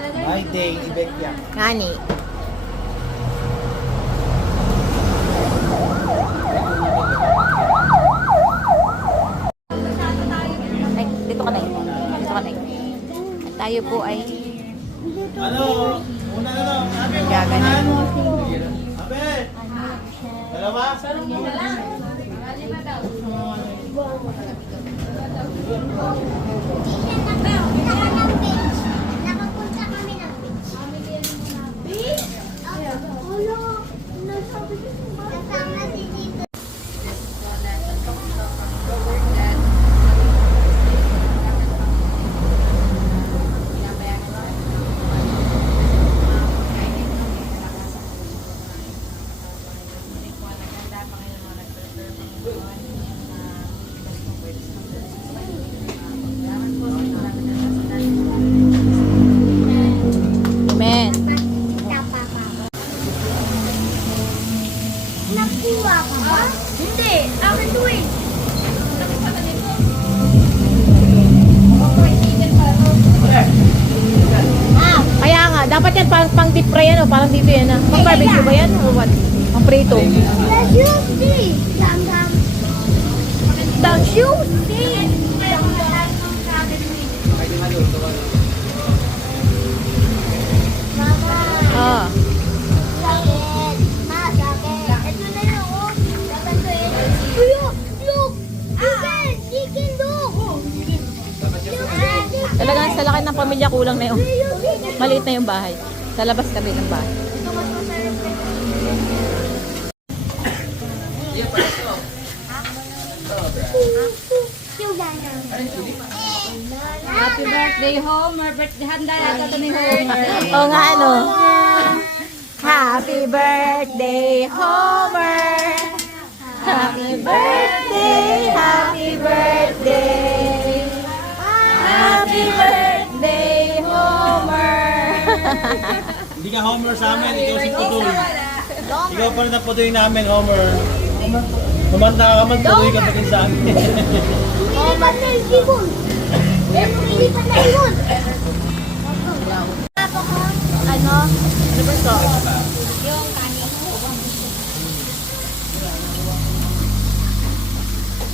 My day, ibek yan. Ngani. Ay, dito ka na. Dito ka na. At tayo po ay Ano? Una na lang. Sabi mo, gaganan. Sabi. Dalawa? Nakapunta kami ng beach. Beach? Ano? Kasama si Tito. Amen. Nakuha ka ba? Hindi. Akin to eh. Kaya nga, dapat yan pang deep fry yan o, parang dito yan ah. Pang barbecue ba yan o what? Pang prito. The juicy. Dam-dam. The juicy. Mama. Ah. Sakit. Ma, sakit. Ito na yun, oh. Dapat to eh. Look! Look! Chicken! Chicken, look! Chicken! Talagang sa laki ng pamilya kulang na yung maliit na yung bahay. Sa labas kami ng bahay. Ito mas masarap eh. Happy birthday, Homer. Birthday handa yata ito ni Homer. Oo nga ano. Happy birthday, Homer! Happy birthday, happy birthday! Happy birthday, Homer! Hindi ka Homer sa amin, ikaw si Putoy. Ikaw pa rin ang Putoy namin, Homer. Kumanta ka man, Putoy ka pa rin sa amin. Ilipat na yung ibon. Ilipat na ibon. Ano? Ano ba ito?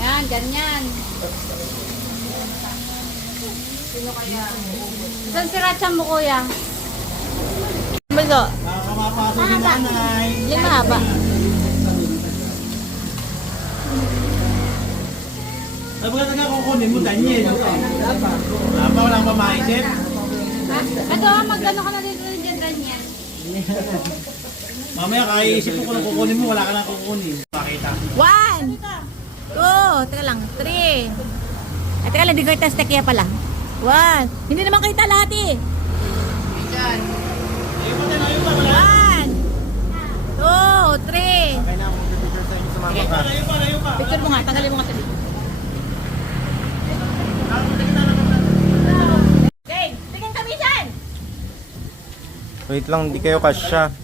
Yan, ganyan. Saan si Ratchan mo, kuya? Ano ba ito? Nakakamapaso si nanay. Yung mahaba. Sabi ka taga kukunin mo, Daniel. Apa, walang pamaisip. Ito, magano ka na dito dyan, Daniel. Mamaya, kaiisip mo kung kukunin mo, wala ka nang kukunin. Pakita. 1, 2, teka lang, 3. Ay, teka lang, di ko itas tekiya pala. 1. Hindi naman kita lahat eh. Ayun pa din, ayun pa, wala. 1, 2, 3. Kaya na ako mag-picture sa inyo sa mga ka. Ayun pa. Picture mo nga, tanggalin mo nga sabi. Okay, tingin kami dyan. Wait lang, hindi kayo kasya.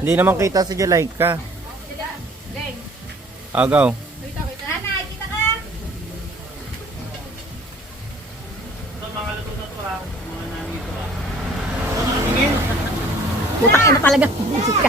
Hindi naman kita, sige like ka. Agaw. Nanay, kita ka? Ito, mga luto na ito, mga nani ito. Ito, nakatingin. Putang ina talaga. Busik ka.